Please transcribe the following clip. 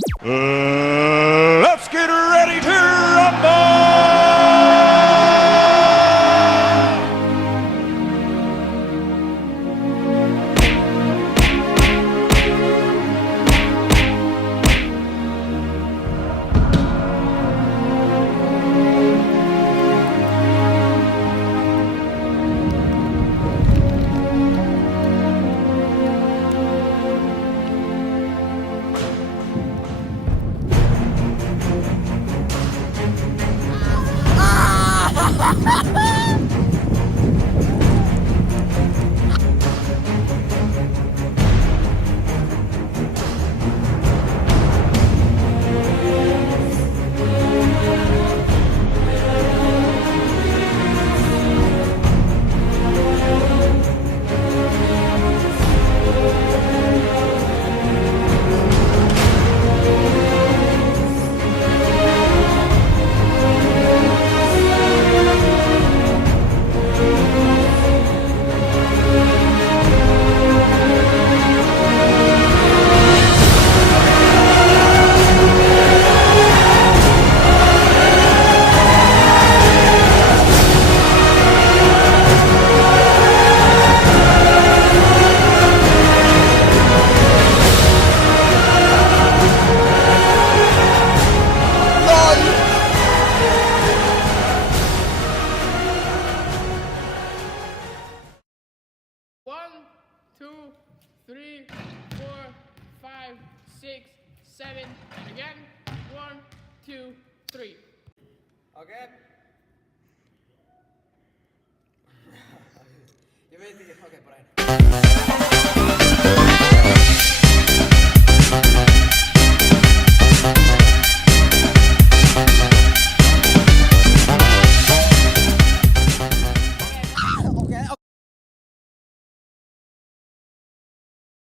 Let's get ready to rumble! One, two, three, four, five, six, seven, and again. One, two, three. Okej. Jag vet inte, okej på den.